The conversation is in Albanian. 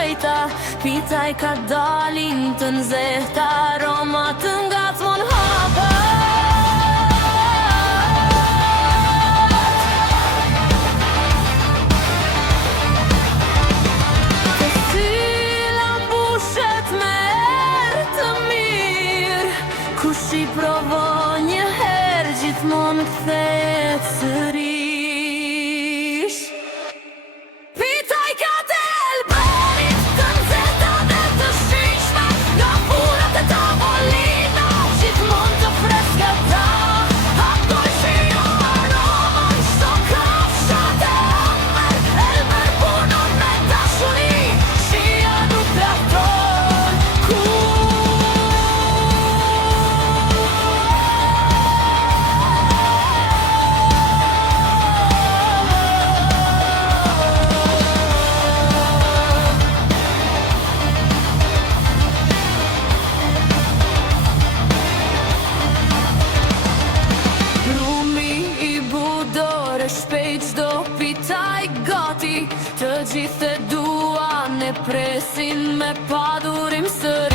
shpejta, pitaj ka dalin të nxehta, aroma të ngacmon hapa. Të syla mbushet me erë të mirë, kush i provon një herë gjithmonë kthehet sërish. Pitaj ka të elberit të nxehta dhe të shishme, nga furat e tavolina, gjithmonë të freskëta. Ato shijo aromën, shto kafshat e ëmbël, elber punon me dashuri, shija nuk plafton shpejt çdo pitaj gati, të gjithë e duan e presin me padurim së